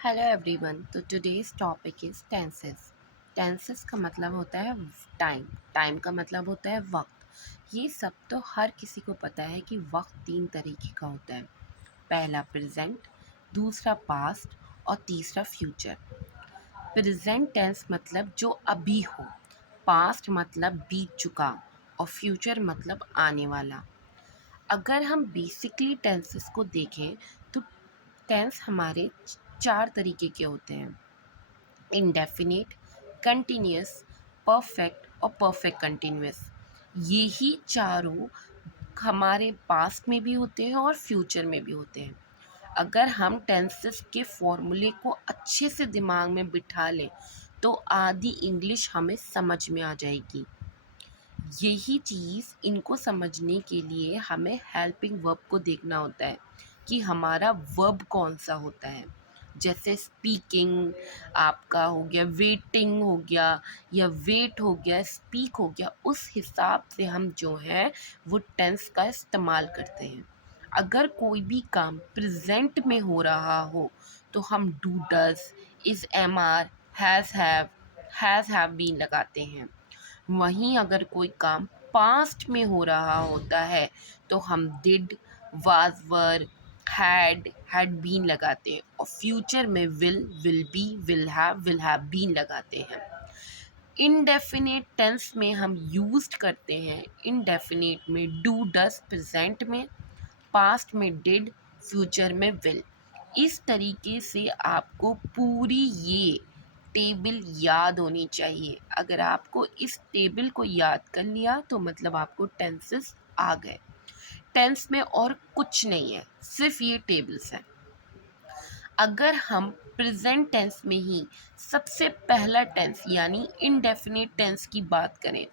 Hello everyone. तो today's topic is tenses. Tenses का मतलब होता है टाइम। टाइम का मतलब होता है वक्त। ये सब तो हर किसी को पता है कि वक्त तीन तरीके का होता है। पहला प्रेजेंट, दूसरा पास्ट और तीसरा फ्यूचर। प्रेजेंट टेंस मतलब जो अभी हो, पास्ट मतलब बीत चुका और फ्यूचर मतलब आने वाला। अगर हम बेसिकली टेंसेस को देखें तो टेंस हमारे चार तरीके के होते हैं: इंडेफिनिट, कंटिन्यूस, परफेक्ट और परफेक्ट कंटिन्यूस। यही चारों हमारे पास्ट में भी होते हैं और फ्यूचर में भी होते हैं। अगर हम टेंसेस के फॉर्मूले को अच्छे से दिमाग में बिठा लें तो आधी इंग्लिश हमें समझ में आ जाएगी। यही चीज़ इनको समझने के लिए हमें हेल्पिंग वर्ब को देखना होता है कि हमारा वर्ब कौन सा होता है। जैसे स्पीकिंग आपका हो गया, वेटिंग हो गया, या वेट हो गया, स्पीक हो गया। उस हिसाब से हम जो है वो टेंस का इस्तेमाल करते हैं। अगर कोई भी काम प्रेजेंट में हो रहा हो तो हम do, does, is, am are, has have been लगाते हैं। वहीं अगर कोई काम पास्ट में हो रहा होता है तो हम did, was, were, had been लगाते हैं। और फ्यूचर में will be, will have been लगाते हैं। इनडेफिनेट टेंस में हम यूज्ड करते हैं इनडेफिनेट में डू, डस प्रेजेंट में, पास्ट में डिड, फ्यूचर में विल। इस तरीके से आपको पूरी ये टेबल याद होनी चाहिए। अगर आपको इस टेबल को याद कर लिया तो मतलब आपको टेंसेस आ गए। टेंस में और कुछ नहीं है, सिर्फ ये टेबल्स हैं। अगर हम प्रेजेंट टेंस में ही सबसे पहला टेंस यानी इनडेफिनिट टेंस की बात करें,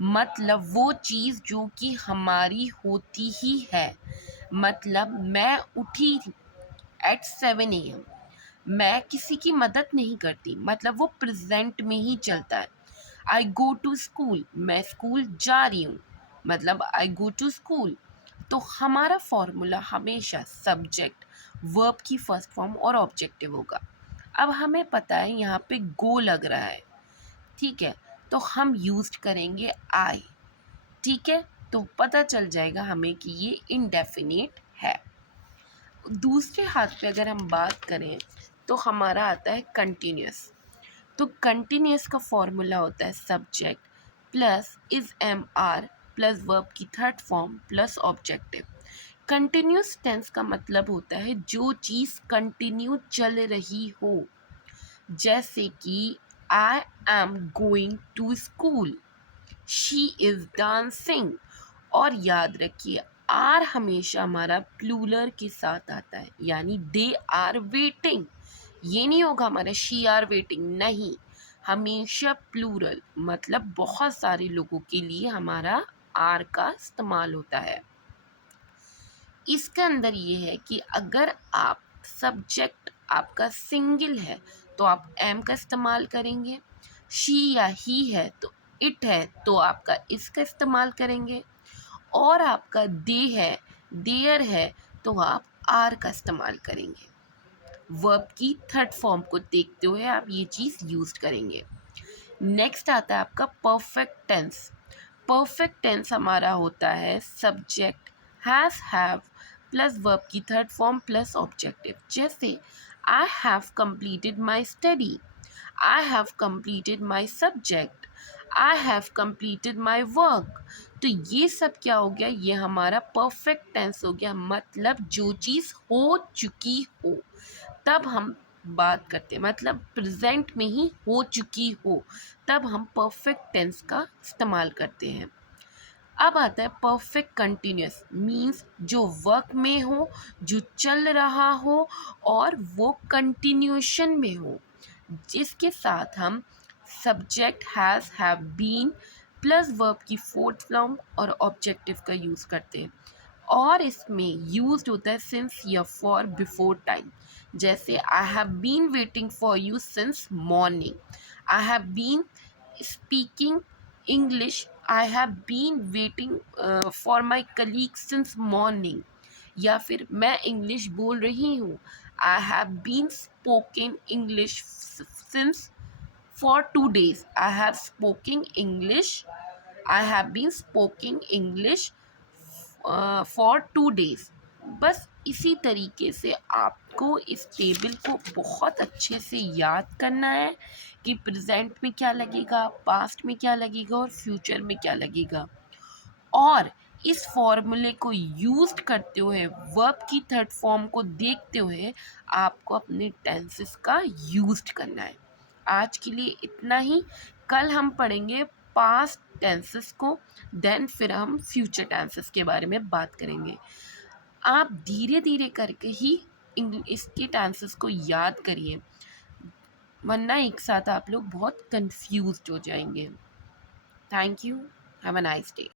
मतलब वो चीज़ जो कि हमारी होती ही है। मतलब मैं उठी एट 7 AM, मैं किसी की मदद नहीं करती, मतलब वो प्रेजेंट में ही चलता है। आई गो टू स्कूल, मैं स्कूल जा रही हूँ, मतलब आई गो टू स्कूल। तो हमारा फॉर्मूला हमेशा सब्जेक्ट, वर्ब की फर्स्ट फॉर्म और ऑब्जेक्टिव होगा। अब हमें पता है यहाँ पे गो लग रहा है, ठीक है, तो हम यूज करेंगे आई। ठीक है, तो पता चल जाएगा हमें कि ये इनडेफिनेट है। दूसरे हाथ पे अगर हम बात करें तो हमारा आता है कंटिन्यूस। तो कंटिन्यूस का फॉर्मूला होता है subject plus is, am are plus verb की third form plus objective. Continuous tense का मतलब होता है जो चीज़ कंटिन्यू चल रही हो। जैसे कि I am going to school, she is dancing. और याद रखिए, आर हमेशा हमारा प्लूरल के साथ आता है, यानी दे आर वेटिंग। ये नहीं होगा हमारा शी आर वेटिंग, नहीं, हमेशा प्लूरल, मतलब बहुत सारे लोगों के लिए हमारा आर का इस्तेमाल होता है। इसके अंदर ये है कि अगर आप सब्जेक्ट आपका सिंगल है तो आप एम का इस्तेमाल करेंगे, शी या ही है तो इट है तो आपका इसका इस्तेमाल करेंगे, और आपका दे है, देयर है, तो आप आर का इस्तेमाल करेंगे। वर्ब की थर्ड फॉर्म को देखते हुए आप ये चीज़ यूज करेंगे। नेक्स्ट आता है आपका परफेक्ट टेंस। परफेक्ट टेंस हमारा होता है सब्जेक्ट हैव प्लस वर्ब की थर्ड फॉर्म प्लस ऑब्जेक्टिव। जैसे I have completed my study, I have completed my subject, I have completed my work. तो ये सब क्या हो गया, ये हमारा परफेक्ट टेंस हो गया। मतलब जो चीज़ हो चुकी हो तब हम बात करते हैं, मतलब प्रेजेंट में ही हो चुकी हो तब हम परफेक्ट टेंस का इस्तेमाल करते हैं। अब आता है परफेक्ट कंटिन्यूस, मीन्स जो वर्क में हो, जो चल रहा हो और वो कंटिन्यूशन में हो, जिसके साथ हम subject has, have been plus verb की फोर्थ फॉर्म और ऑब्जेक्टिव का यूज़ करते हैं। और इसमें यूज्ड होता है सिंस या फॉर बिफोर टाइम। जैसे I have been waiting for you since morning, I have been speaking English, I have been waiting for my colleague since morning. या फिर मैं इंग्लिश बोल रही हूँ, I have been spoken English since for 2 days. I have spoken English. I have been speaking English for 2 days. बस इसी तरीके से आपको इस टेबल को बहुत अच्छे से याद करना है कि प्रेजेंट में क्या लगेगा, पास्ट में क्या लगेगा और फ्यूचर में क्या लगेगा। और इस फॉर्मूले को यूज करते हुए, वर्ब की थर्ड फॉर्म को देखते हुए आपको अपने टेंसेस का यूज करना है। आज के लिए इतना ही। कल हम पढ़ेंगे पास्ट टेंसेस को, देन फिर हम फ्यूचर टेंसेस के बारे में बात करेंगे। आप धीरे धीरे करके ही इसके टेंसेस को याद करिए, वरना एक साथ आप लोग बहुत कंफ्यूज्ड हो जाएंगे। Thank you. Have a nice day.